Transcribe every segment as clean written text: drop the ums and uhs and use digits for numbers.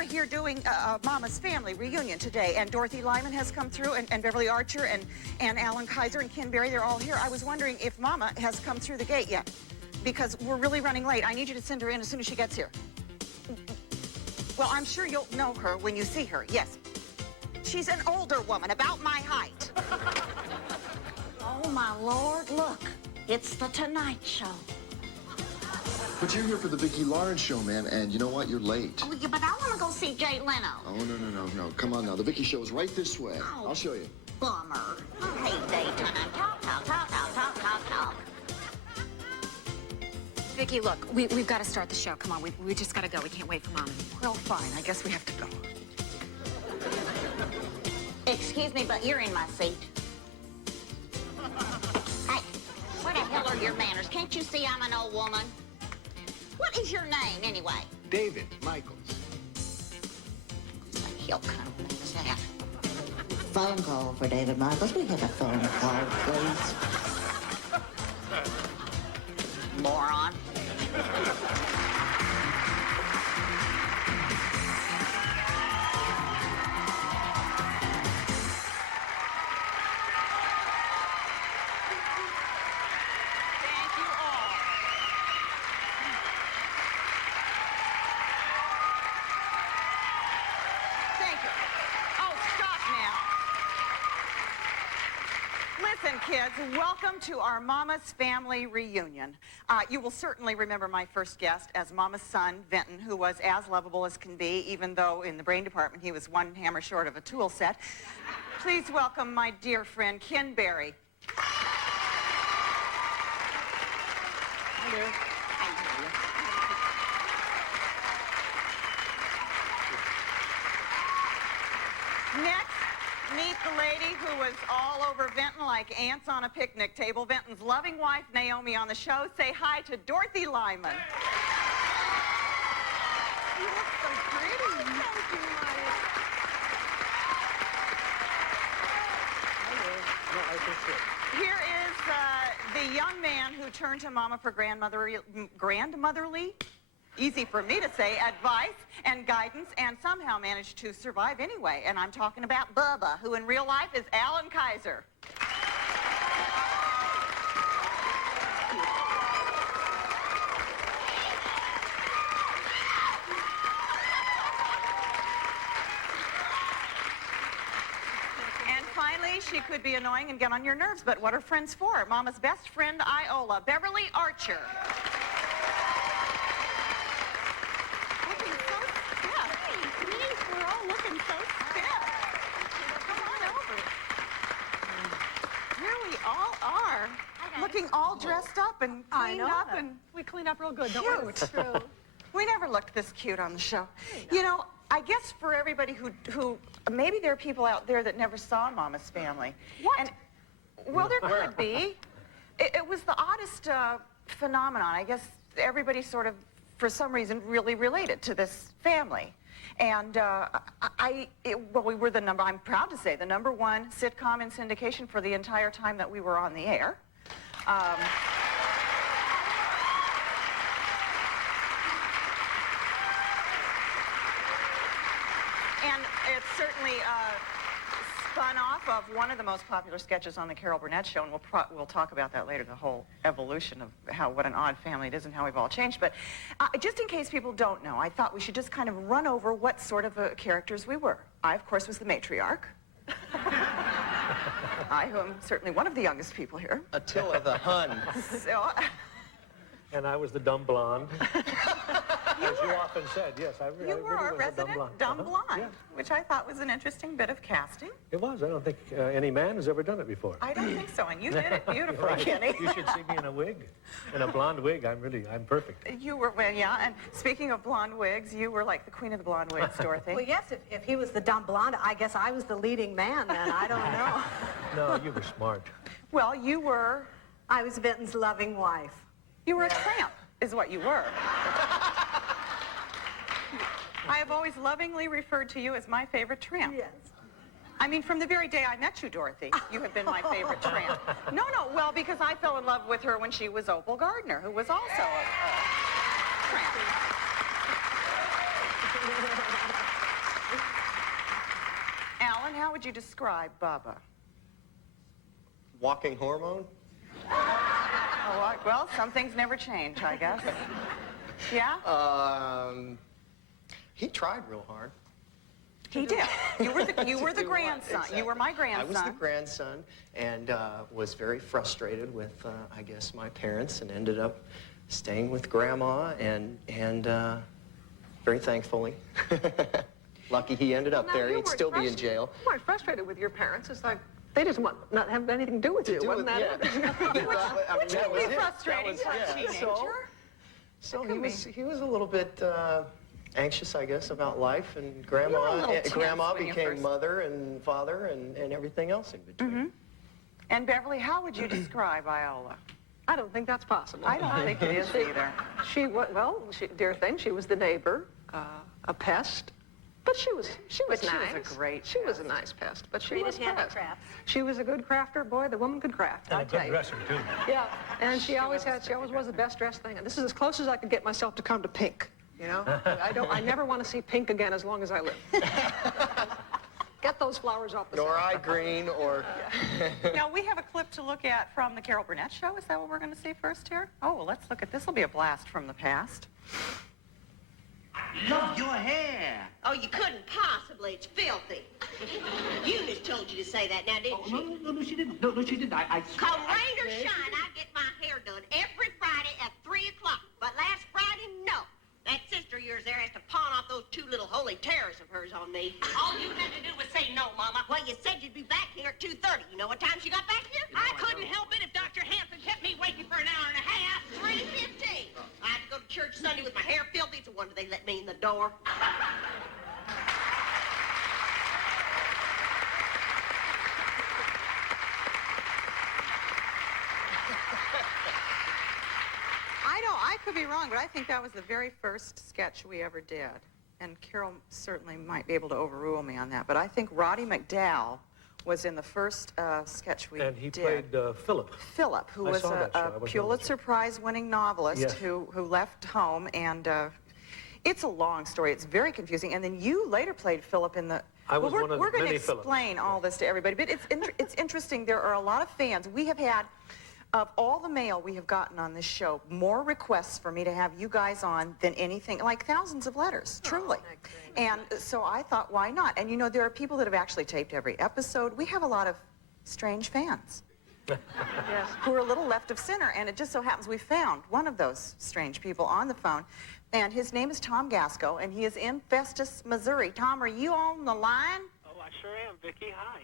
we're here doing Mama's Family Reunion today, and Dorothy Lyman has come through, and Beverly Archer, and Allan, Kayser, and Ken Berry, they're all here. I was wondering if Mama has come through the gate yet, because we're really running late. I need you to send her in as soon as she gets here. Well, I'm sure you'll know her when you see her, yes. She's an older woman, about my height. Oh, my Lord, look. It's the Tonight Show. But you're here for the Vicki Lawrence show, ma'am, and you know what? You're late. Oh, yeah, but I want to go see Jay Leno. Oh, no. Come on now. The Vicki show is right this way. Oh, I'll show you. Bummer. I hate daytime. Talk. Vicki, look, we've got to start the show. Come on, we just got to go. We can't wait for Mom anymore. Well, fine. I guess we have to go. Excuse me, but you're in my seat. Hey, where the hell are your manners? Can't you see I'm an old woman? What is your name, anyway? David Michaels. What the hell kind of name is that? Phone call for David Michaels. We have a phone call, please. Moron. Listen, kids, welcome to our Mama's Family Reunion. You will certainly remember my first guest as Mama's son, Vinton, who was as lovable as can be, even though in the brain department he was one hammer short of a tool set. Please welcome my dear friend, Ken Berry. Hi there. Next, meet the lady who was all over Vinton like ants on a picnic table. Vinton's loving wife, Naomi, on the show. Say hi to Dorothy Lyman. You look so pretty. Thank you, Here is the young man who turned to Mama for grandmotherly, easy for me to say, advice and guidance, and somehow managed to survive anyway. And I'm talking about Bubba, who in real life is Allan Kayser. And finally, she could be annoying and get on your nerves, but what are friends for? Mama's best friend, Iola, Beverly Archer. We're all looking so stiff. Come on over. Here we all are, looking all dressed up and cleaned up, and we clean up real good, don't we? True. We never looked this cute on the show. You know, I guess for everybody who maybe there are people out there that never saw Mama's Family. What? And, well, there could be. It was the oddest phenomenon. I guess everybody sort of, for some reason, really related to this family. And we were I'm proud to say, the #1 sitcom in syndication for the entire time that we were on the air. And it certainly spun off of one of the most popular sketches on the Carol Burnett show, and we'll talk about that later, the whole evolution of what an odd family it is and how we've all changed. But just in case people don't know, I thought we should just kind of run over what sort of characters we were. I, of course, was the matriarch. I, who am certainly one of the youngest people here. Attila the Hun. So, and I was the dumb blonde. As you often said, yes, I really you were our resident dumb blonde, Yeah. which I thought was an interesting bit of casting. It was. I don't think any man has ever done it before. I don't think so, and you did it beautifully, Right. Kenny. You should see me in a wig. In a blonde wig, I'm perfect. You were, well, yeah, and speaking of blonde wigs, you were like the queen of the blonde wigs, Dorothy. Well, yes, if he was the dumb blonde, I guess I was the leading man then. I don't know. No, you were smart. Well, you were... I was Vinton's loving wife. You were a tramp, is what you were. I have always lovingly referred to you as my favorite tramp. Yes. I mean, from the very day I met you, Dorothy, you have been my favorite tramp. No, well, because I fell in love with her when she was Opal Gardner, who was also a tramp. Allan, how would you describe Bubba? Walking hormone? Oh, well, some things never change, I guess. Yeah? He tried real hard. He did. You were the grandson. Exactly. You were my grandson. I was the grandson and was very frustrated with, I guess, my parents and ended up staying with Grandma and very thankfully. Lucky he ended up there. He'd still be in jail. You weren't frustrated with your parents. It's like they just want not have anything to do with you. Wasn't that it? Which would be frustrating for a teenager. So he was a little bit anxious, I guess, about life, and Grandma became mother and father and everything else in between. Mm-hmm. And Beverly, how would you describe Iola? I don't think that's possible. I don't think it is either. She was, well, dear thing, she was the neighbor, a pest, but she was nice. She was a great She was a nice pest, but she was pest. She was a good crafter. Boy, the woman could craft, And a good dresser, too. Yeah, and she always was the best dressed thing. And this is as close as I could get myself to come to pink, you know? I never want to see pink again as long as I live. Get those flowers off the Nor side. I green or... Now, we have a clip to look at from the Carol Burnett show. Is that what we're going to see first here? Oh, well, let's look at this. Will be a blast from the past. Love your hair. Oh, you couldn't possibly. It's filthy. Eunice told you to say that now, didn't she? No, she didn't. No, she didn't. Come rain or shine, I get my hair done every Friday at 3 o'clock. But last Friday, no. That sister of yours there has to pawn off those two little holy terrors of hers on me. All you had to do was say no, Mama. Well, you said you'd be back here at 2:30. You know what time she got back here? I couldn't help it if Dr. Hampton kept me waiting for an hour and a half. 3:15. I had to go to church Sunday with my hair filthy. It's a wonder they let me in the door. I could be wrong, but I think that was the very first sketch we ever did. And Carol certainly might be able to overrule me on that. But I think Roddy McDowell was in the first sketch we did. And he played Philip. Philip, who was a Pulitzer Prize-winning novelist. Yes. who left home. And it's a long story. It's very confusing. And then you later played Philip in the... I was one of we're going to many explain all this to everybody. But it's interesting. There are a lot of fans. We have had... Of all the mail we have gotten on this show, more requests for me to have you guys on than anything, like thousands of letters, truly. And so I thought, why not? And you know, there are people that have actually taped every episode. We have a lot of strange fans who are a little left of center, and it just so happens we found one of those strange people on the phone, and his name is Tom Gasco, and he is in Festus, Missouri. Tom, are you on the line? Oh, I sure am, Vicki. Hi.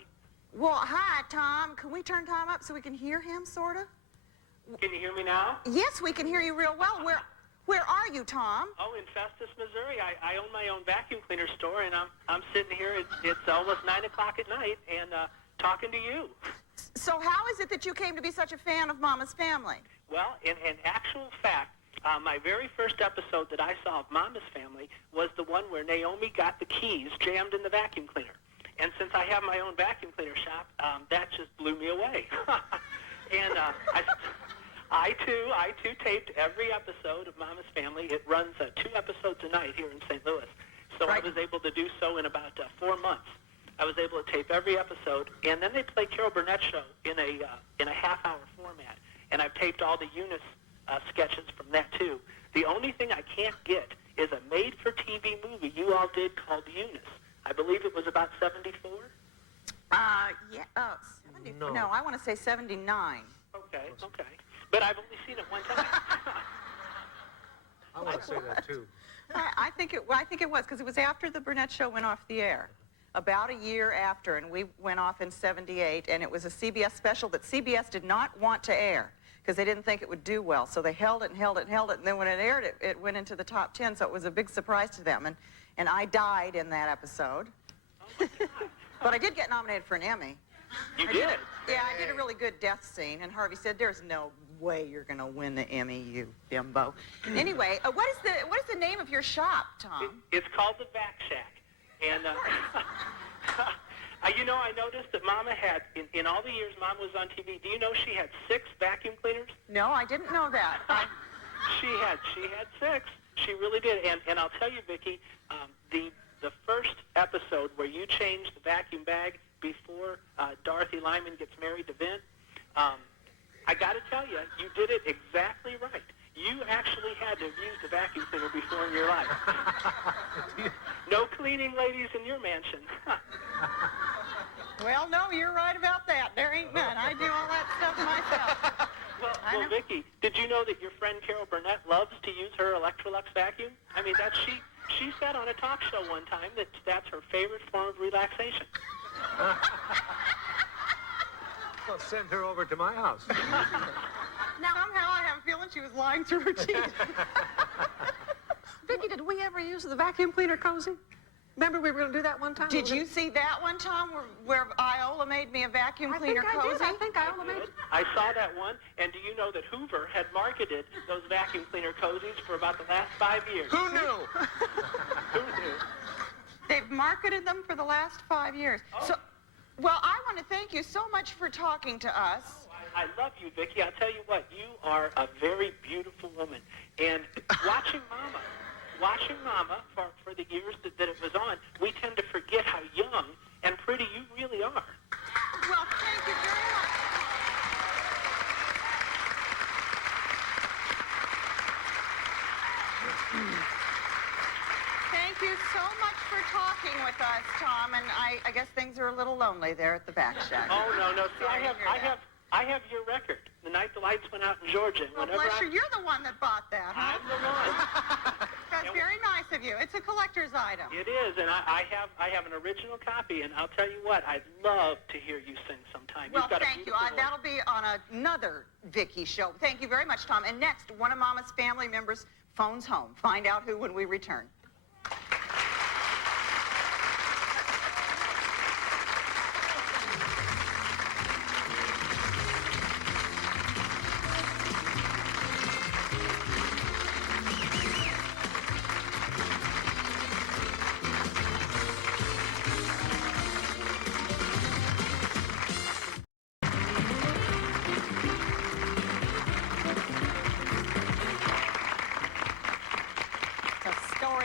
Well, hi, Tom. Can we turn Tom up so we can hear him, sort of? Can you hear me now? Yes, we can hear you real well. Where are you, Tom? Oh, in Festus, Missouri. I own my own vacuum cleaner store, and I'm sitting here. It's almost 9 o'clock at night, and talking to you. So how is it that you came to be such a fan of Mama's Family? Well, in actual fact, my very first episode that I saw of Mama's Family was the one where Naomi got the keys jammed in the vacuum cleaner. And since I have my own vacuum cleaner shop, that just blew me away. And I too taped every episode of Mama's Family. It runs 2 episodes a night here in St. Louis. So I was able to do so in about 4 months. I was able to tape every episode, and then they play Carol Burnett show in a half-hour format. And I've taped all the Eunice sketches from that too. The only thing I can't get is a made-for-TV movie you all did called Eunice. I believe it was about 74. Yeah. 70, no, I want to say 79. Okay. But I've only seen it one time. I want to say that, too. I think it was, because it was after the Burnett show went off the air. About a year after, and we went off in 78, and it was a CBS special that CBS did not want to air, because they didn't think it would do well. So they held it, and then when it aired, it went into the top 10, so it was a big surprise to them. And I died in that episode. Oh, my God. But I did get nominated for an Emmy. You did? Yeah, I did a really good death scene, and Harvey said, "There's no way you're going to win the Emmy, you bimbo." Anyway, what is the name of your shop, Tom? It's called the Vac Shack. And, you know, I noticed that Mama had, in all the years Mama was on TV, do you know she had 6 vacuum cleaners? No, I didn't know that. She had 6. She really did. And I'll tell you, Vicki, the first episode where you changed the vacuum bag before Dorothy Lyman gets married to Vint, I got to tell you, you did it exactly right. You actually had to have used a vacuum cleaner before in your life. No cleaning ladies in your mansion. Well, no, you're right about that. There ain't none. I do all that stuff myself. Well, Vicki, did you know that your friend Carol Burnett loves to use her Electrolux vacuum? I mean, she said on a talk show one time that that's her favorite form of relaxation. Well, send her over to my house. Now, somehow I have a feeling she was lying through her teeth. Vicki, did we ever use the vacuum cleaner cozy? Remember we were going to do that one time? Did you see that one, Tom, where Iola made me a vacuum cleaner cozy? I think Iola made it. I saw that one, and do you know that Hoover had marketed those vacuum cleaner cozies for about the last 5 years? Who knew? Who knew? They've marketed them for the last 5 years. Oh. So, well, I want to thank you so much for talking to us. I love you, Vicki. I'll tell you what, you are a very beautiful woman. And watching Mama for the years that it was on, we tend to forget how young and pretty you really are. Well, thank you very much. Thank you so much for talking with us, Tom. And I guess things are a little lonely there at the back shack. Oh, no. See, I have your record. The night the lights went out in Georgia. Well, bless you. You're the one that bought that, huh? I'm the one. That's very nice of you. It's a collector's item. It is, and I have an original copy, and I'll tell you what, I'd love to hear you sing sometime. Well, thank you. That'll be on another Vicki show. Thank you very much, Tom. And next, one of Mama's family members phones home. Find out who when we return.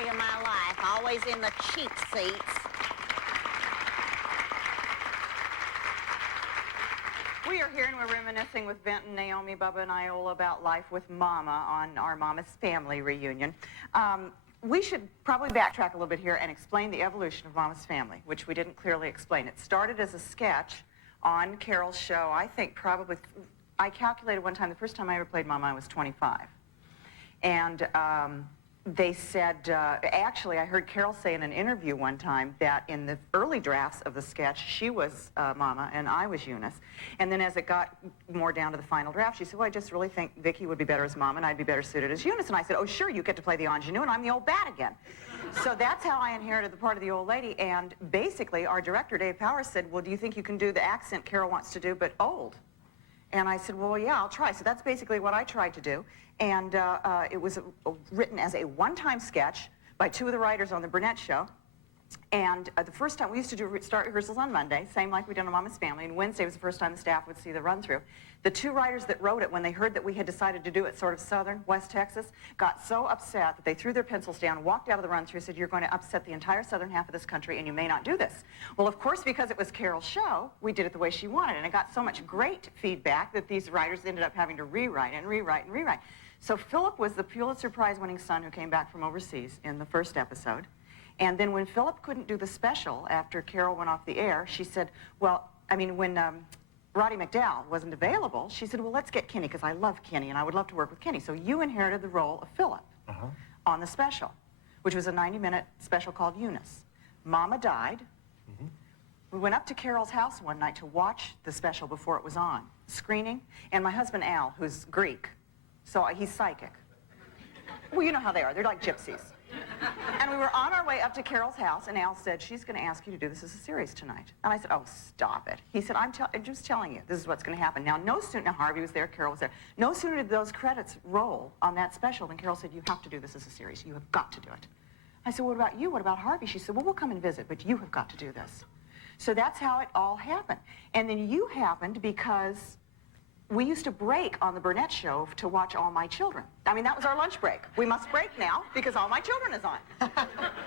Of my life, always in the cheap seats. We are here and we're reminiscing with Benton, Naomi, Bubba, and Iola about life with Mama on our Mama's Family reunion. We should probably backtrack a little bit here and explain the evolution of Mama's Family, which we didn't clearly explain. It started as a sketch on Carol's show. I think probably, I calculated one time, the first time I ever played Mama, I was 25. And they said, actually, I heard Carol say in an interview one time that in the early drafts of the sketch, she was Mama and I was Eunice. And then as it got more down to the final draft, she said, well, I just really think Vicki would be better as Mama and I'd be better suited as Eunice. And I said, oh, sure, you get to play the ingenue and I'm the old bat again. So that's how I inherited the part of the old lady. And basically, our director, Dave Powers, said, well, do you think you can do the accent Carol wants to do, but old? And I said, well, yeah, I'll try. So that's basically what I tried to do. And it was written as a one-time sketch by two of the writers on the Burnett show. And the first time, we used to start rehearsals on Monday, same like we did on Mama's Family, and Wednesday was the first time the staff would see the run-through. The two writers that wrote it, when they heard that we had decided to do it sort of southern, West Texas, got so upset that they threw their pencils down, walked out of the run-through, said, you're going to upset the entire southern half of this country, and you may not do this. Well, of course, because it was Carol's show, we did it the way she wanted, and it got so much great feedback that these writers ended up having to rewrite and rewrite and rewrite. So Philip was the Pulitzer Prize-winning son who came back from overseas in the first episode. And then when Philip couldn't do the special after Carol went off the air, she said, well, I mean, when Roddy McDowell wasn't available, she said, well, let's get Kenny, because I love Kenny, and I would love to work with Kenny. So you inherited the role of Philip on the special, which was a 90-minute special called Eunice. Mama died. We went up to Carol's house one night to watch the special before it was on, screening, and my husband, Al, who's Greek, so he's psychic. Well, you know how they are. They're like gypsies. And we were on our way up to Carol's house, and Al said, she's going to ask you to do this as a series tonight. And I said, oh, stop it. He said, I'm just telling you, this is what's going to happen. Now, now Harvey was there, Carol was there. No sooner did those credits roll on that special than Carol said, you have to do this as a series. You have got to do it. I said, what about you? What about Harvey? She said, well, we'll come and visit, but you have got to do this. So that's how it all happened. And then you happened because we used to break on the Burnett show to watch All My Children. I mean, that was our lunch break. We must break now because All My Children is on.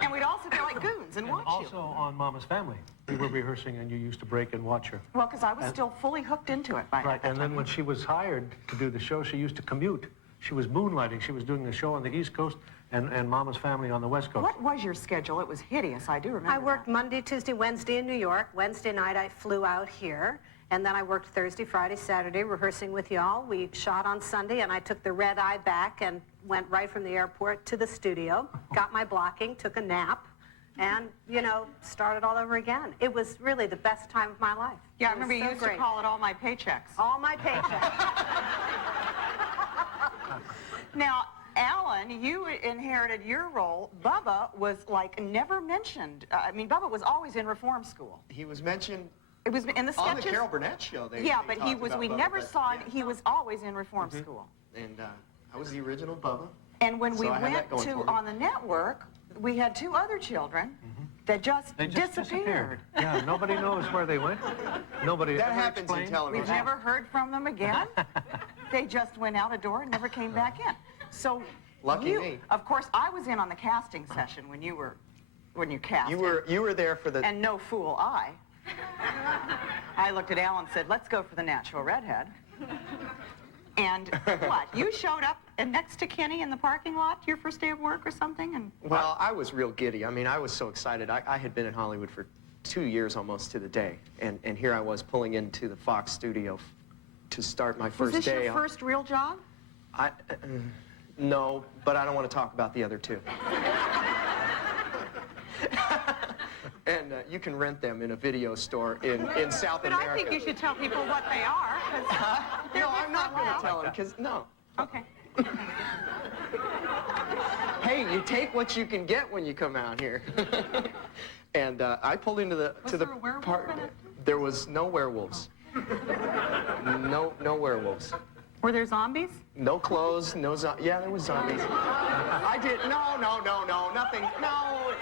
And we'd also be like goons and watch Also on Mama's Family. We were rehearsing and you used to break and watch her. Well, because I was still fully hooked into it by Right, and then when she was hired to do the show, she used to commute. She was moonlighting. She was doing the show on the East Coast and Mama's Family on the West Coast. What was your schedule? It was hideous. I do remember I worked that. Monday, Tuesday, Wednesday in New York. Wednesday night I flew out here. And then I worked Thursday, Friday, Saturday, rehearsing with y'all. We shot on Sunday, and I took the red eye back and went right from the airport to the studio, got my blocking, took a nap, and, you know, started all over again. It was really the best time of my life. Yeah, I remember you used to call it All My Paychecks. All my paychecks. Now, Allan, you inherited your role. Bubba was, like, never mentioned. I mean, Bubba was always in reform school. He was mentioned It was in the sketches. on the Carol Burnett show. Yeah, but he was, we never saw him. He was always in reform Mm-hmm. school. And I was the original Bubba. And when we So I had that went going to, for me. on the network, we had two other children that just, They just disappeared. Yeah, nobody knows where they went. Nobody That ever happens in explained. television. We've never heard from them again. They just went out a door and never came back in. So Lucky me. Of course, I was in on the casting session when you cast. You were there for the... And no fool I. I looked at Allan and said, let's go for the natural redhead. And what? You showed up next to Kenny in the parking lot your first day of work or something? And Well, I was real giddy. I mean, I was so excited. I had been in Hollywood for 2 years almost to the day. And here I was pulling into the Fox studio to start my first day. was this your first real job? No, but I don't want to talk about the other two. And you can rent them in a video store in South But America. I think you should tell people what they are. 'Cause they're No, I'm not going to worthwhile. tell them, because, no. Okay. Hey, you take what you can get when you come out here. And I pulled into the there a werewolf in it? There was no werewolves. No werewolves. Were there zombies? No clothes, no yeah, there was zombies. I did no, nothing. No.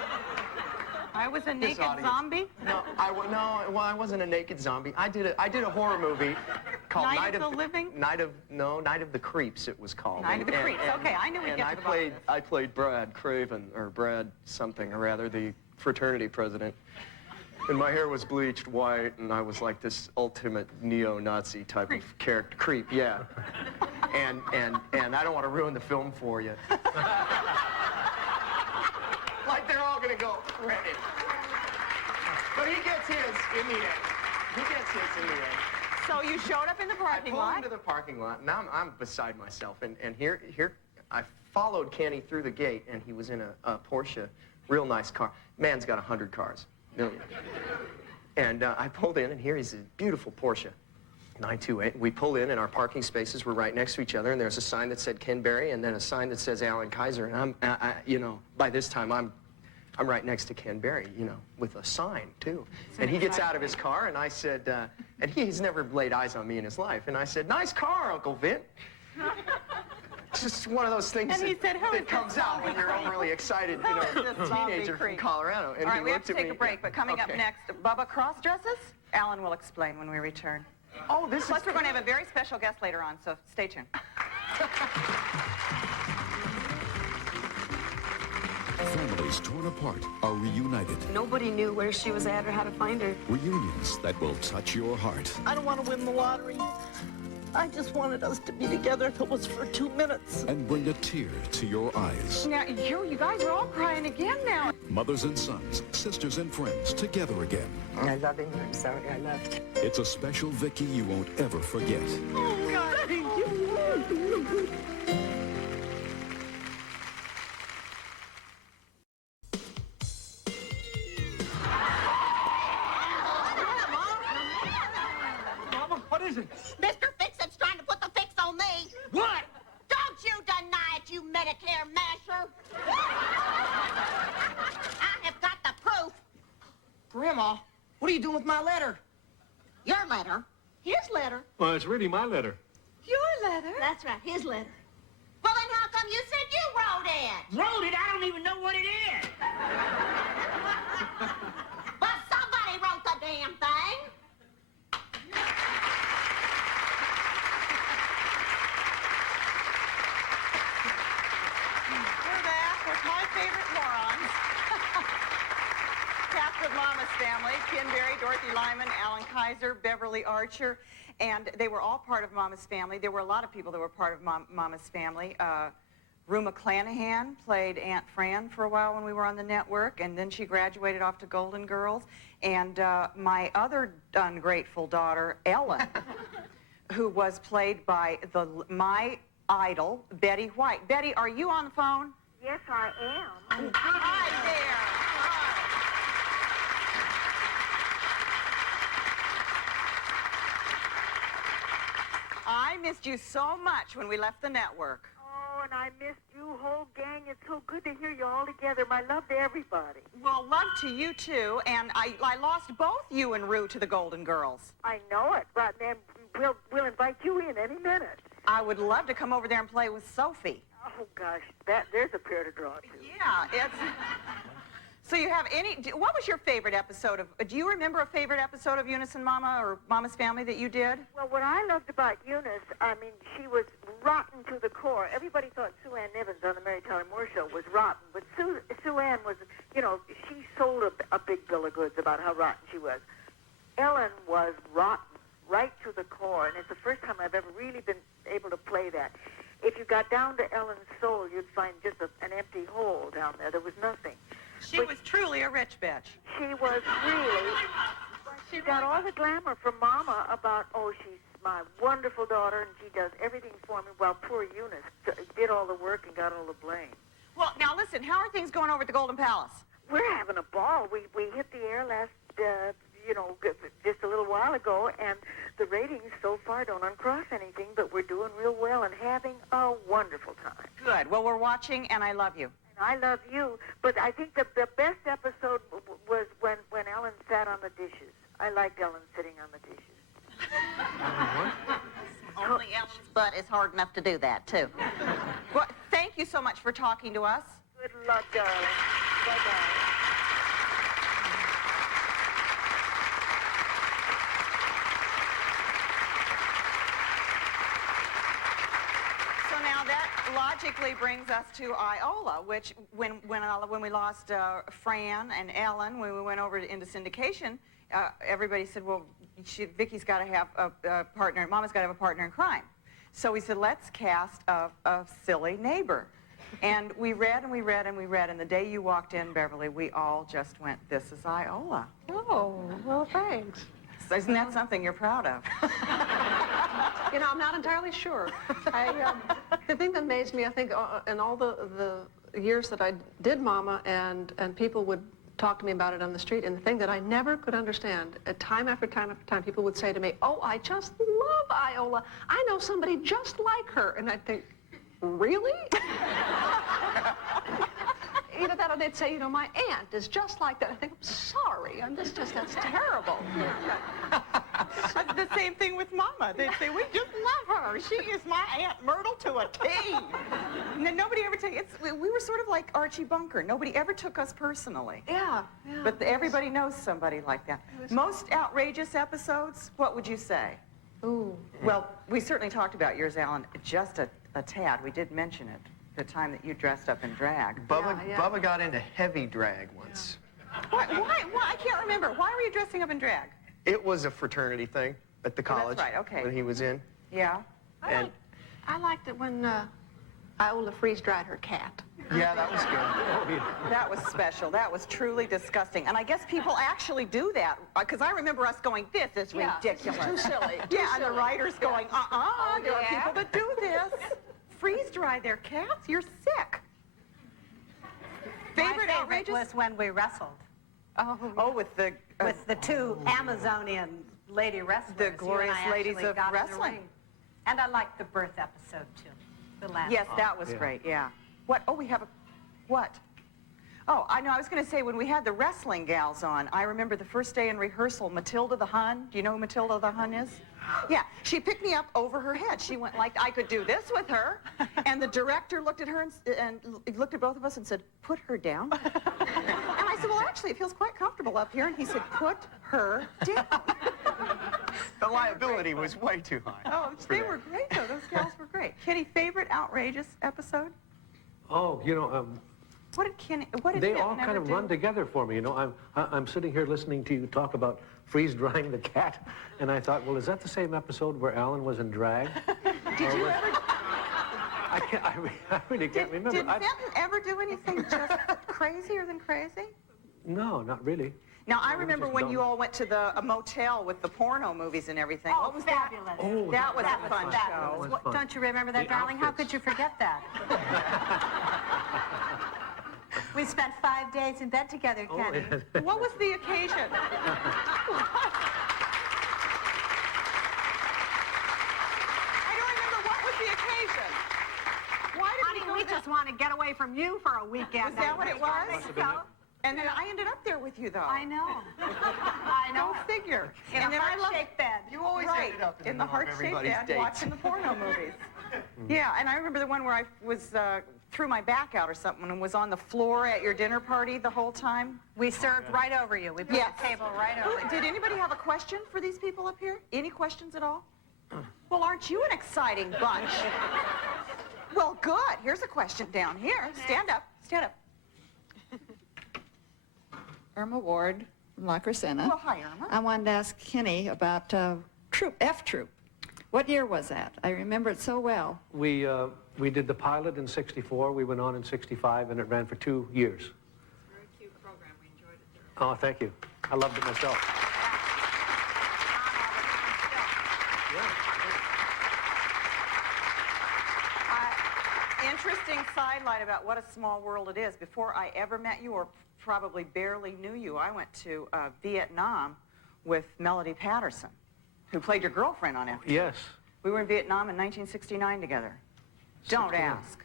I was a This naked audience. zombie? No, I wasn't a naked zombie. I did a horror movie called Night of the Living? Night of the Creeps it was called. Night of the Creeps. Okay, I knew we'd and get I to the bottom of this. I played Brad Craven, or Brad something or rather, the fraternity president. And my hair was bleached white, and I was like this ultimate neo-Nazi type of character. Creep, yeah. And I don't want to ruin the film for you. Like they're all gonna go rent it. But he gets his in the end. He gets his in the end. So you showed up in the parking I lot? pulled into the parking lot, and I'm beside myself. And here I followed Kenny through the gate, and he was in a Porsche, real nice car. Man's got 100 cars, million. And I pulled in, and here he's a beautiful Porsche, 928. We pull in, and our parking spaces were right next to each other, and there's a sign that said Ken Berry, and then a sign that says Allan Kayser. And you know, by this time I'm right next to Ken Berry, you know, with a sign too. And he gets out of his car, and I said, and he's never laid eyes on me in his life, and I said, "Nice car, Uncle Vin." It's just one of those things And he said, "Who is that comes this out when you're zombie overly excited, you Who is know, this zombie teenager from creep? Colorado. And All right, he we have looked to at take me- a break, but coming up Okay. next, Bubba cross-dresses? Allan will explain when we return. Oh, this Plus, is... we're going to have a very special guest later on, so stay tuned. Families torn apart are reunited. Nobody knew where she was at or how to find her. Reunions that will touch your heart. I don't want to win the lottery. I just wanted us to be together if it was for 2 minutes. And bring a tear to your eyes. Now, you guys are all crying again now. Mothers and sons, sisters and friends, together again. I love him. I'm sorry I left. It's a special Vicki you won't ever forget. Oh, God, thank you. Mama, what is it? Mr. Fix-It's trying to put the fix on me. What? Don't you deny it, you Medicare masher. I have got the proof. Grandma, what are you doing with my letter? Your letter. His letter. Well, it's really my letter. Your letter? That's right, his letter. Well, then how come you said you wrote it? Wrote it? I don't even know what it is. Well, somebody wrote the damn thing. we're back with my favorite morons. Cast of Mama's Family, Ken Berry, Dorothy Lyman, Allan Kayser, Beverly Archer, and they were all part of Mama's Family. There were a lot of people that were part of Mama's Family. Rue McClanahan played Aunt Fran for a while when we were on the network, and then she graduated off to Golden Girls. And my other ungrateful daughter, Ellen, who was played by my idol, Betty White. Betty, are you on the phone? Yes, I am. Hi there. I missed you so much when we left the network. Oh, and I missed you, whole gang. It's so good to hear you all together. My love to everybody. Well, love to you, too. And I lost both you and Rue to the Golden Girls. I know it, but then we'll invite you in any minute. I would love to come over there and play with Sophie. Oh, gosh, there's a pair to draw to. Yeah, it's... So you have what was your favorite episode of, do you remember a favorite episode of Eunice and Mama or Mama's Family that you did? Well, what I loved about Eunice, I mean, she was rotten to the core. Everybody thought Sue Ann Nivens on the Mary Tyler Moore Show was rotten, but Sue Ann was, you know, she sold a big bill of goods about how rotten she was. Ellen was rotten right to the core, and it's the first time I've ever really been able to play that. If you got down to Ellen's soul, you'd find just an empty hole down there. There was nothing. She was truly a rich bitch. She was really. She got all the glamour from Mama about, oh, she's my wonderful daughter, and she does everything for me, while poor Eunice did all the work and got all the blame. Well, now listen, how are things going over at the Golden Palace? We're having a ball. We hit the air last, just a little while ago, and the ratings so far don't uncross anything, but we're doing real well and having a wonderful time. Good. Well, we're watching, and I love you. I love you, but I think the best episode was when Ellen sat on the dishes. I liked Ellen sitting on the dishes. Only Ellen's butt is hard enough to do that, too. Well, thank you so much for talking to us. Good luck, darling. Bye-bye. Logically brings us to Iola, which when we lost Fran and Ellen, when we went over into syndication, everybody said, well, Vicki's got to have a partner, Mama's got to have a partner in crime. So we said, let's cast a silly neighbor. And we read and we read and we read, and the day you walked in, Beverly, we all just went, this is Iola. Oh, well, thanks. So isn't that something you're proud of? You know, I'm not entirely sure. The thing that amazed me, I think, in all the years that I did Mama, and people would talk to me about it on the street, and the thing that I never could understand, time after time after time, people would say to me, oh, I just love Iola. I know somebody just like her. And I'd think, really? Either that or they'd say, you know, my aunt is just like that. I think, I'm sorry, that's terrible. The same thing with Mama. They'd say, we just love her. She is my Aunt Myrtle to a T. And then nobody ever we were sort of like Archie Bunker. Nobody ever took us personally. Yeah. But everybody knows somebody like that. Most outrageous episodes, what would you say? Ooh. Well, we certainly talked about yours, Allan, just a tad. We did mention it, the time that you dressed up in drag. Bubba got into heavy drag once. Why? I can't remember. Why were you dressing up in drag? It was a fraternity thing at the college. That's right, okay. When he was in. Yeah. I liked it when Iola freeze-dried her cat. Yeah, that was good. That was special. That was truly disgusting. And I guess people actually do that, because I remember us going, this is ridiculous. Too silly. And the writers going, there are people that do this. Freeze-dry their cats? You're sick. Favorite outrageous was when we wrestled. Oh, with the two Amazonian lady wrestlers. The glorious ladies of wrestling. And I liked the birth episode, too. The last Yes, that was great, yeah. What? Oh, we have what? Oh, I know, I was going to say, when we had the wrestling gals on, I remember the first day in rehearsal, Matilda the Hun. Do you know who Matilda the Hun is? Yeah, she picked me up over her head. She went like, I could do this with her. And the director looked at her and looked at both of us and said, put her down. And I said, well, actually, it feels quite comfortable up here. And he said, put her down. The liability was way too high. Oh, they were great, though. Those gals were great. Kitty, favorite outrageous episode? Oh, you know, What did Kenny, what did they Vinton all kind ever of do? run together for me, you know. I'm sitting here listening to you talk about freeze-drying the cat, and I thought, well, is that the same episode where Allan was in drag? Did you ever... I really can't remember. Did Vinton ever do anything just crazier than crazy? No, not really. Now, I remember when you all went to a motel with the porno movies and everything. Oh, what was fabulous. that? Oh, that was That a fun was show. fabulous. What, don't you remember that, The darling? How outfits. could you forget that? We spent 5 days in bed together, Oh, Kenny. What was the occasion? I don't remember. What was the occasion? Why did Honey, we we go to just want to get away from you for a weekend. Was that what it was? Must have been it. And then I ended up there with you, though. I know. I know. Go figure. In And a then I loved- heart-shaped bed. You always Right, ended up in the heart-shaped bed watching the porno movies. Yeah, and I remember the one where I was threw my back out or something and was on the floor at your dinner party the whole time. We served right over you. We put Yes. the table right over you. Did anybody have a question for these people up here? Any questions at all? Well, aren't you an exciting bunch? Well, good. Here's a question down here. Stand up. Stand up. Irma Ward from La Crescenta. Well, hi, Irma. I wanted to ask Kenny about Troop, F Troop. What year was that? I remember it so well. We did the pilot in '64, we went on in '65, and it ran for 2 years. It's a very cute program. We enjoyed it there. Oh, thank you. I loved it myself. Interesting sidelight about what a small world it is. Before I ever met you, or probably barely knew you, I went to Vietnam with Melody Patterson, who played your girlfriend on F. Yes. We were in Vietnam in 1969 together. Don't 69. ask.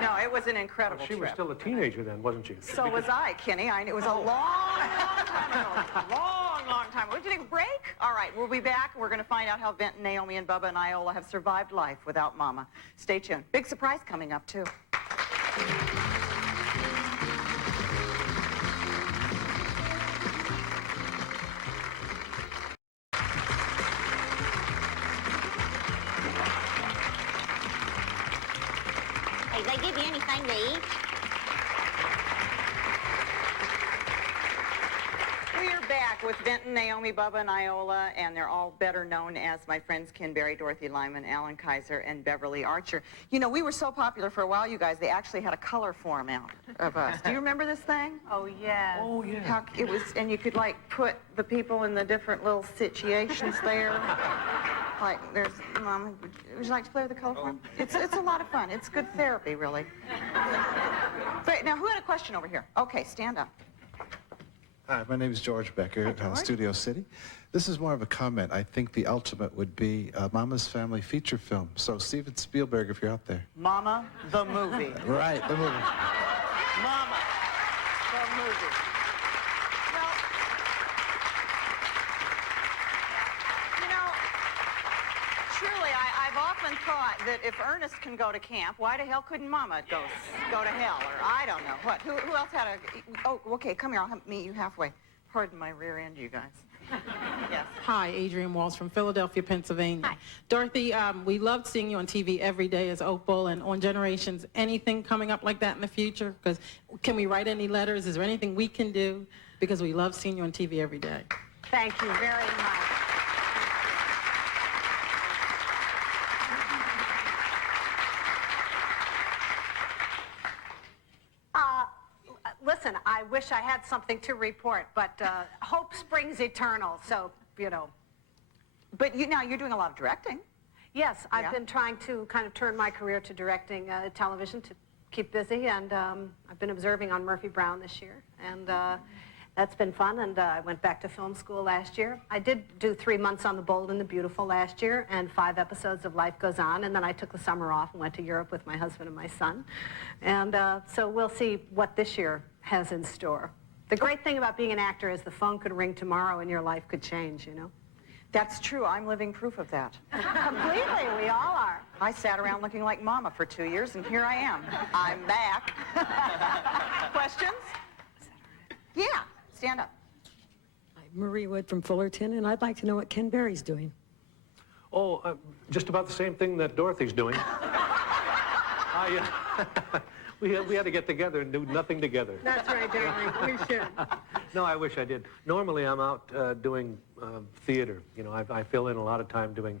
No, it was an incredible She was trip. still a teenager then, wasn't she? So was I, Kenny. It was a long time ago. Long time ago. Would you take a break? All right, we'll be back. We're going to find out how Vinton, Naomi, and Bubba and Iola have survived life without Mama. Stay tuned. Big surprise coming up, too. Hey, they give you anything to eat? We are back with Vinton, Naomi, Bubba, and Iola, and they're all better known as my friends Ken Berry, Dorothy Lyman, Allan Kayser, and Beverly Archer. You know, we were so popular for a while, you guys, they actually had a color form out of us. Do you remember this thing? Oh, yes. Oh, yeah. How it was, and you could, like, put the people in the different little situations there. Like, there's, Mom, would you like to play with the color form? It's a lot of fun. It's good therapy, really. Great. Now, who had a question over here? Okay, stand up. Hi, my name is George Becker, Studio City. This is more of a comment. I think the ultimate would be Mama's Family feature film. So Steven Spielberg, if you're out there. Mama, the movie. Right, the movie. Mama, the movie. Well, you know, truly, I've often thought that if Ernest can go to camp, why the hell couldn't Mama go to hell? Or I don't know. What? Who else had a... Oh, okay, come here. I'll meet you halfway. Pardon my rear end, you guys. Yes. Hi, Adrienne Walls from Philadelphia, Pennsylvania. Hi. Dorothy, we loved seeing you on TV every day as Opal and on Generations. Anything coming up like that in the future? Because can we write any letters? Is there anything we can do? Because we love seeing you on TV every day. Thank you very much. Listen, I wish I had something to report, but hope springs eternal, so, you know. But now you're doing a lot of directing. Yes, I've been trying to kind of turn my career to directing television to keep busy, and I've been observing on Murphy Brown this year, and that's been fun, and I went back to film school last year. I did do 3 months on The Bold and the Beautiful last year, and 5 episodes of Life Goes On, and then I took the summer off and went to Europe with my husband and my son. And so we'll see what this year has in store. The great thing about being an actor is the phone could ring tomorrow and your life could change, you know? That's true. I'm living proof of that. Completely. We all are. I sat around looking like Mama for 2 years, and here I am. I'm back. Questions? Yeah. Stand up. Hi, Marie Wood from Fullerton, and I'd like to know what Ken Berry's doing. Oh, just about the same thing that Dorothy's doing. We had to get together and do nothing together. That's right, darling. We should. No, I wish I did. Normally, I'm out doing theater. You know, I fill in a lot of time doing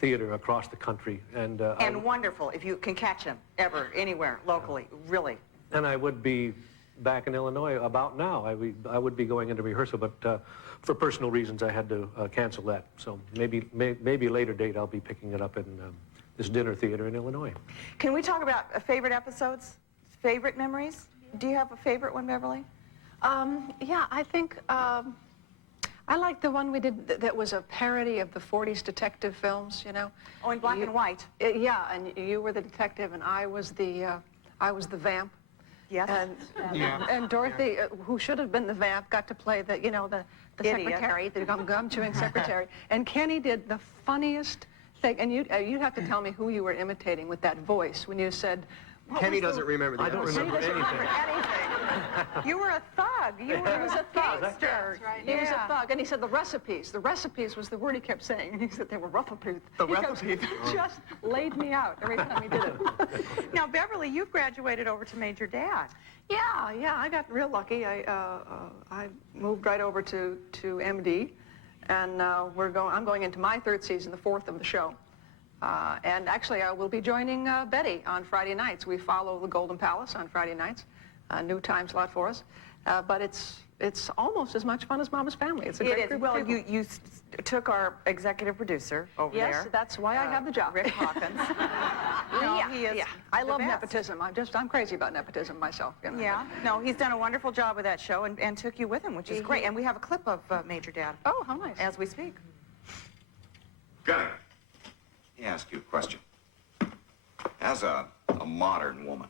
theater across the country. And wonderful, if you can catch him, ever, anywhere, locally, really. And I would be back in Illinois about now. I would be going into rehearsal, but for personal reasons, I had to cancel that. So maybe a later date, I'll be picking it up in this dinner theater in Illinois. Can we talk about favorite episodes, favorite memories? Do you have a favorite one, Beverly? Yeah, I think I like the one we did that was a parody of the 40s detective films, you know. Oh, in black and white. Yeah, and you were the detective and I was the vamp. Yes. And Dorothy, who should have been the vamp, got to play the, you know, the secretary, the gum chewing secretary. And Kenny did the funniest thing. And you have to tell me who you were imitating with that voice when you said. Kenny doesn't remember the episode. I don't remember anything. You were a thug. You were a gangster. Right. He was a thug, and he said the recipes. The recipes was the word he kept saying, and he said they were recipes. The recipes. Just laid me out every time he did it. Now, Beverly, you graduated over to Major Dad. Yeah, I got real lucky. I moved right over to MD, and I'm going into my third season, the fourth of the show. And actually, I will be joining Betty on Friday nights. We follow the Golden Palace on Friday nights. New time slot for us. But it's almost as much fun as Mama's Family. It's a great group of people. Well, you took our executive producer over there. Yes, that's why I have the job. Rick Hawkins. I love nepotism. I'm crazy about nepotism myself. You know. Yeah. No, he's done a wonderful job with that show and took you with him, which is great. And we have a clip of Major Dad. Oh, how nice. As we speak. Gunny, let me ask you a question. As a modern woman,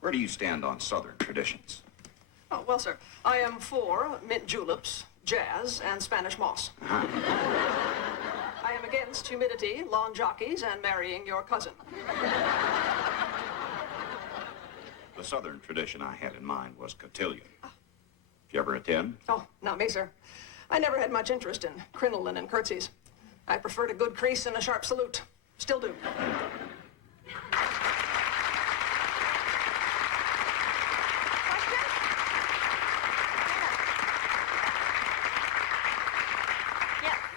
where do you stand on Southern traditions? Oh, well, sir, I am for mint juleps, jazz, and Spanish moss. I am against humidity, lawn jockeys, and marrying your cousin. The Southern tradition I had in mind was cotillion. Did you ever attend? Oh, not me, sir. I never had much interest in crinoline and curtsies. I preferred a good crease and a sharp salute. Still do.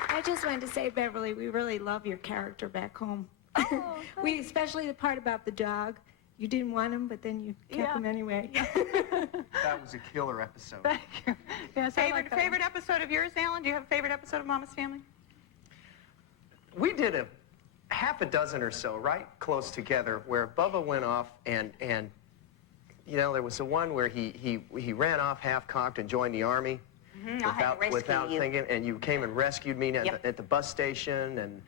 I just wanted to say, Beverly, we really love your character back home. Oh, especially the part about the dog. You didn't want him, but then you kept him anyway. That was a killer episode. Thank you. Yes, favorite episode of yours, Allan? Do you have a favorite episode of Mama's Family? We did a half a dozen or so, right close together, where Bubba went off and you know, there was the one where he ran off half-cocked and joined the Army. Without thinking, and you came and rescued me at the bus station, and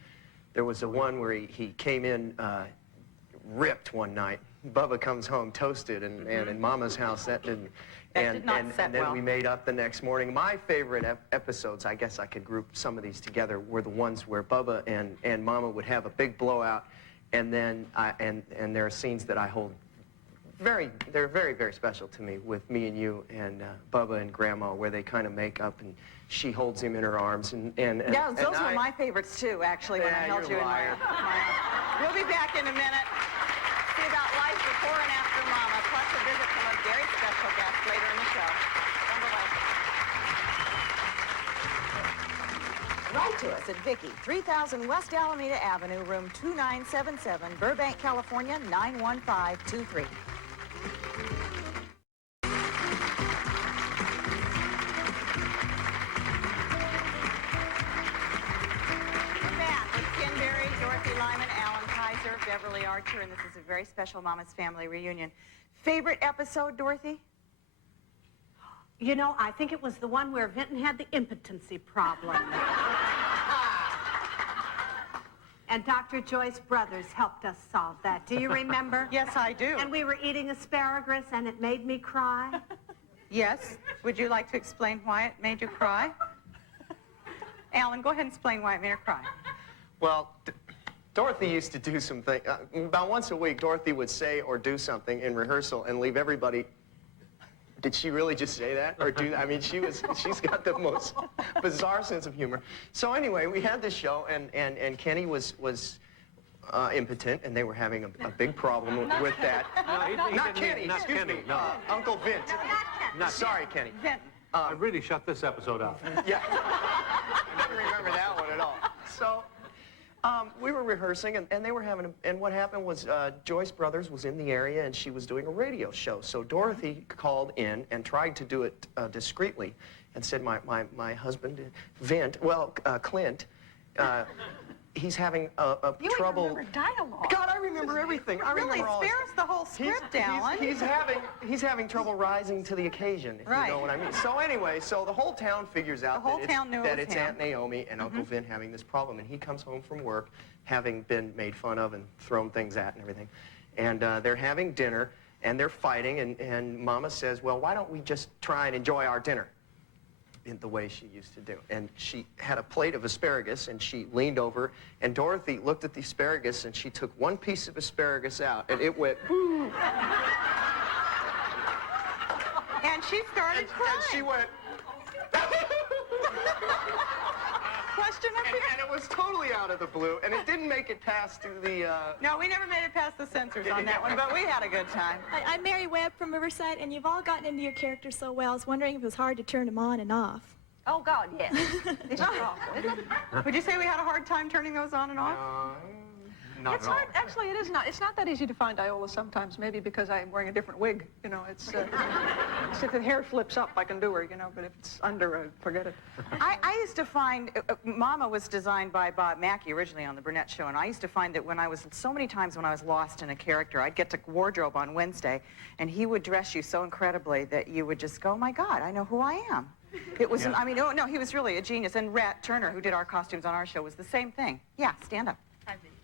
there was a one where he came in ripped one night. Bubba comes home toasted, and in Mama's house that didn't. And then we made up the next morning. My favorite episodes, I guess I could group some of these together, were the ones where Bubba and Mama would have a big blowout, and then and there are scenes that I hold they're very, very special to me, with me and you and Bubba and Grandma, where they kind of make up and she holds him in her arms those were my favorites too, actually, when I held you in my arms. We'll be back in a minute. See about life before and after Mama, plus a visit from a very special guest later in the show. Write to us at Vicki, 3000 West Alameda Avenue, room 2977, Burbank, California, 91523. Dorothy, Lyman, Allan, Kayser, Beverly Archer, and this is a very special Mama's Family reunion. Favorite episode, Dorothy? You know, I think it was the one where Vinton had the impotency problem. And Dr. Joyce Brothers helped us solve that. Do you remember? Yes, I do. And we were eating asparagus, and it made me cry. Yes. Would you like to explain why it made you cry? Allan, go ahead and explain why it made her cry. Well, Dorothy used to do some things. About once a week, Dorothy would say or do something in rehearsal and leave everybody. Did she really just say that? Or do I mean, she's got the most bizarre sense of humor. So anyway, we had this show, and Kenny was impotent, and they were having a big problem with that. Not Kenny, excuse me. Uncle Vint. Sorry, Kenny. I really shut this episode out. Yeah. I didn't remember that one at all. So we were rehearsing, and they were having, and what happened was Joyce Brothers was in the area, and she was doing a radio show. So Dorothy called in and tried to do it discreetly and said, my husband, Clint, he's having trouble. You remember dialogue. God, I remember everything. I Really, remember all spare us the whole script, Allan. He's having trouble rising to the occasion, if you know what I mean. So anyway, so the whole town figures out that it's Aunt Naomi and Uncle Vin having this problem, and he comes home from work having been made fun of and thrown things at and everything. And they're having dinner, and they're fighting, and Mama says, well, why don't we just try and enjoy our dinner? In the way she used to do. And she had a plate of asparagus, and she leaned over, and Dorothy looked at the asparagus, and she took one piece of asparagus out, and it went, whoo. And she started crying. And she went, Question up here? and it was totally out of the blue, and it didn't make it past through the, No, we never made it past the censors on that one, but we had a good time. I'm Mary Webb from Riverside, and you've all gotten into your characters so well. I was wondering if it was hard to turn them on and off. Oh, God, yes. Would you say we had a hard time turning those on and off? Not It's at all. hard, actually, it is not. It's not that easy to find Iola sometimes, maybe because I'm wearing a different wig. You know, it's if the hair flips up, I can do her, you know, but if it's under, forget it. I used to find, Mama was designed by Bob Mackey originally on the Burnett Show, and I used to find that when I was, so many times when I was lost in a character, I'd get to wardrobe on Wednesday, and he would dress you so incredibly that you would just go, oh my God, I know who I am. It was, I mean, oh no, he was really a genius. And Rat Turner, who did our costumes on our show, was the same thing. Yeah, stand up.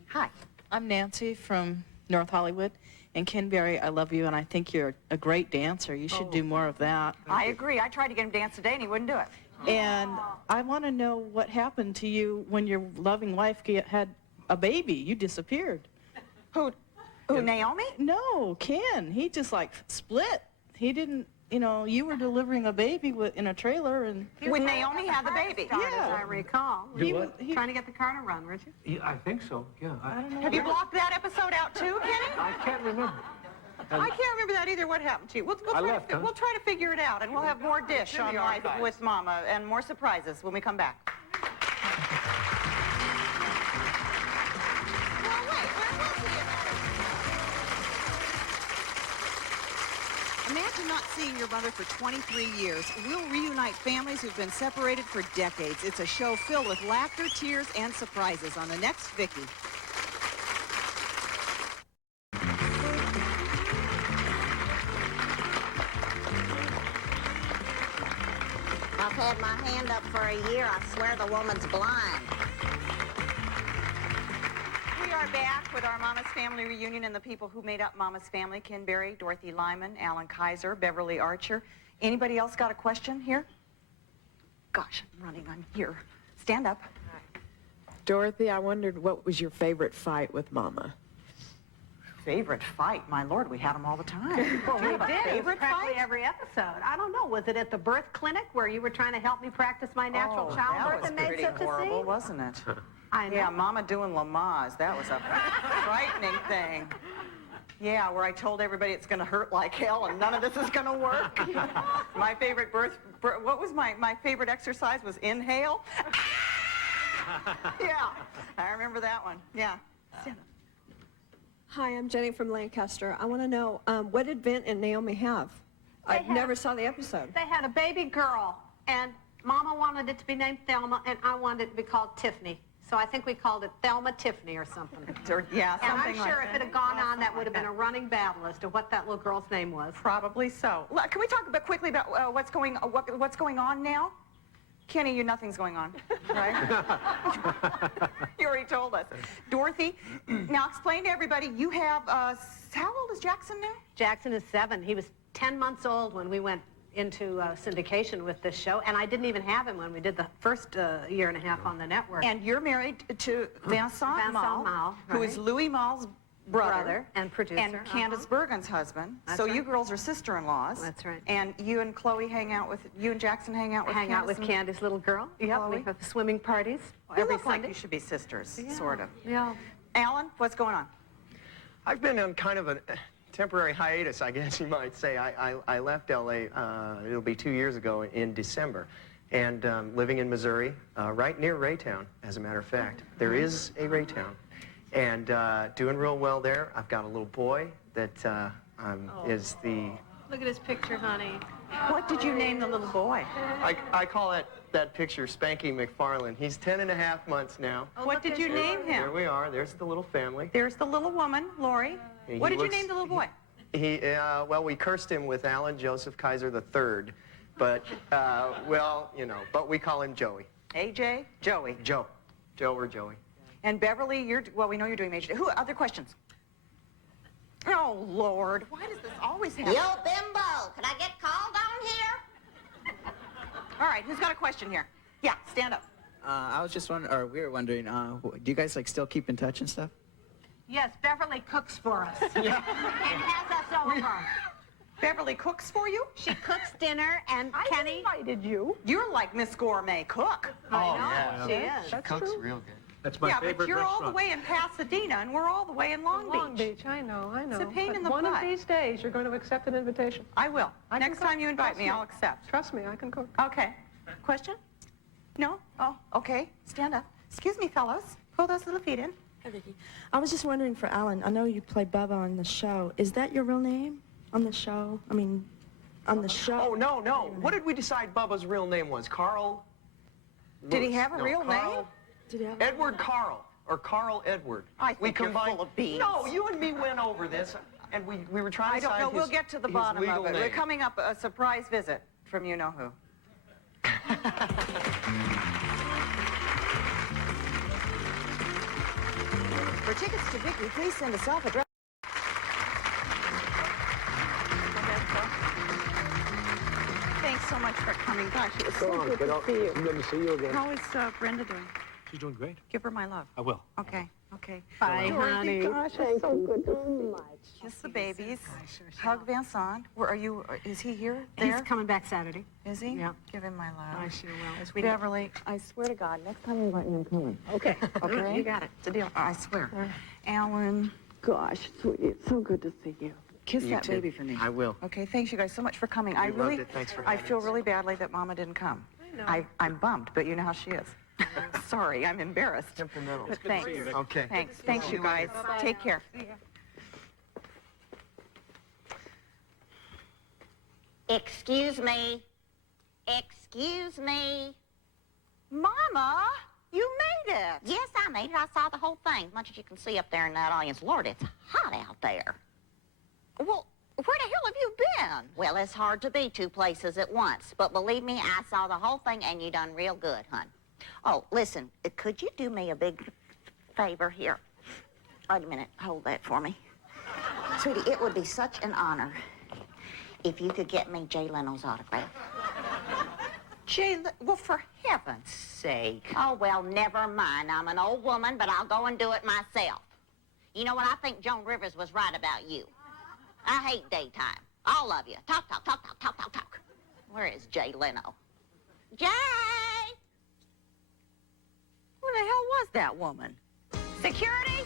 Hi. I'm Nancy from North Hollywood. And Ken Berry, I love you, and I think you're a great dancer. You should do more of that. I agree. I tried to get him to dance today, and he wouldn't do it. And I want to know what happened to you when your loving wife had a baby. You disappeared. Who, Naomi? No, Ken. He just, like, split. He didn't, you know, you were delivering a baby in a trailer, and... When Naomi had the baby. As I recall. Do what? Trying to get the car to run, weren't you? Yeah, I think so, yeah. I don't know. Have you blocked that episode out too, Kenny? I can't remember. I can't remember that either. What happened to you? We'll try to figure it out, and we'll have more dish on Life with Mama and more surprises when we come back. Imagine not seeing your mother for 23 years. We'll reunite families who've been separated for decades. It's a show filled with laughter, tears, and surprises on the next Vicki. I've had my hand up for a year. I swear the woman's blind. We are back with our Mama's Family reunion and the people who made up Mama's Family: Ken Berry, Dorothy Lyman, Allan Kayser, Beverly Archer. Anybody else got a question here? Gosh, I'm running. I'm here. Stand up. Dorothy, I wondered what was your favorite fight with Mama? Favorite fight? My Lord, we had them all the time. Well, Do you we have a did. It was favorite practically fight? every episode. I don't know. Was it at the birth clinic where you were trying to help me practice my natural childbirth that and was made pretty such a horrible, scene? wasn't it? I know. Yeah, Mama doing Lamaze. That was a frightening thing. Yeah, where I told everybody it's going to hurt like hell and none of this is going to work. My favorite what was my favorite exercise was inhale. Yeah, I remember that one. Yeah. Hi, I'm Jenny from Lancaster. I want to know, what did Vint and Naomi have? I never saw the episode. They had a baby girl, and Mama wanted it to be named Thelma, and I wanted it to be called Tiffany. So I think we called it Thelma Tiffany or something. Yeah, and I'm something like sure if that. it had gone on, that would have been a running battle as to what that little girl's name was. Probably so. Look, can we talk quickly about what's going on now? Kenny, nothing's going on, right? You already told us. Dorothy, now explain to everybody, you have, how old is Jackson now? Jackson is 7. He was 10 months old when we went into syndication with this show, and I didn't even have him when we did the first year and a half on the network. And you're married to Vincent Malle, who is right. Louis Malle's brother and producer. And Candace Bergen's husband. That's so right. you girls are sister-in-laws. That's right. And you and Chloe you and Jackson hang out with Hang out with Candace's little girl. Yep, we have swimming parties You every look Sunday. like you should be sisters, Yeah. sort of. Yeah. Allan, what's going on? I've been on kind of a temporary hiatus, I guess you might say. I left L.A., it'll be 2 years ago in December, and living in Missouri, right near Raytown, as a matter of fact. There is a Raytown, and doing real well there. I've got a little boy that is the... Look at his picture, honey. What did you name the little boy? I call that picture Spanky McFarland. He's 10 and a half months now. What did you name him? There we are. There's the little family. There's the little woman, Lori. What did you name the little boy? Well, we cursed him with Allan Joseph Kayser III, but, well, you know, but we call him Joey. AJ? Joey. Joe or Joey. And Beverly, well, we know you're doing Major. Who? Other questions? Oh, Lord. Why does this always happen? Yo, bimbo, can I get called on here? All right, who's got a question here? Yeah, stand up. I was just wondering, or we were wondering, do you guys like still keep in touch and stuff? Yes, Beverly cooks for us. And has us over. Beverly cooks for you? She cooks dinner, and Kenny... invited you. You're like Miss Gourmet Cook. I know, she is. She cooks real good. That's my favorite but you're restaurant. all the way in Pasadena, and we're all the way in Long Beach. I know. It's a pain But in the one butt. of these days, you're going to accept an invitation. I will. Next time you invite Trust me, I'll accept. Trust me, I can cook. Okay. Question? No? Oh, okay. Stand up. Excuse me, fellows. Pull those little feet in. Hi, Vicki. I was just wondering for Allan, I know you play Bubba on the show. Is that your real name on the show? I mean, on the show? Oh, no. What did we decide Bubba's real name was? Carl? Did he have a real Carl? name? Did he have Edward Carl, or Carl Edward. I think you're full of beans. No, you and me went over this, and we were trying to I don't know. We'll get to the bottom of it. We're coming up a surprise visit from you-know-who. For tickets to Vicki, please send a self-addressed. Thanks so much for coming. Gosh, it was so good to see you. Good to see you again. How is Brenda doing? She's doing great. Give her my love. I will. Okay. Bye, honey. Gosh, it's so good to see you. Kiss the babies. Hug Vincent. Where are you? Is he here? There? He's coming back Saturday. Is he? Yeah. Give him my love. I sure will. Beverly, I swear to God, next time you invite me, I'm coming. Okay. Okay? You got it. It's a deal. I swear. Allan. Gosh, sweetie, it's so good to see you. Kiss You that too. baby for me. I will. Okay, thanks you guys so much for coming. We loved it. Thanks for I having feel us. really badly that Mama didn't come. I know. I'm bummed, but you know how she is. Sorry, I'm embarrassed. Temperamental. But thanks. Okay. Thanks you guys. Take care. Excuse me. Excuse me. Mama, you made it. Yes, I made it. I saw the whole thing. As much as you can see up there in that audience. Lord, it's hot out there. Well, where the hell have you been? Well, it's hard to be two places at once. But believe me, I saw the whole thing, and you done real good, hon. Oh, listen, could you do me a big favor here? Wait a minute. Hold that for me. Sweetie, it would be such an honor if you could get me Jay Leno's autograph. Well, for heaven's sake. Oh, well, never mind. I'm an old woman, but I'll go and do it myself. You know what? I think Joan Rivers was right about you. I hate daytime. All of you. Talk. Where is Jay Leno? Jay! Where the hell was that woman? Security?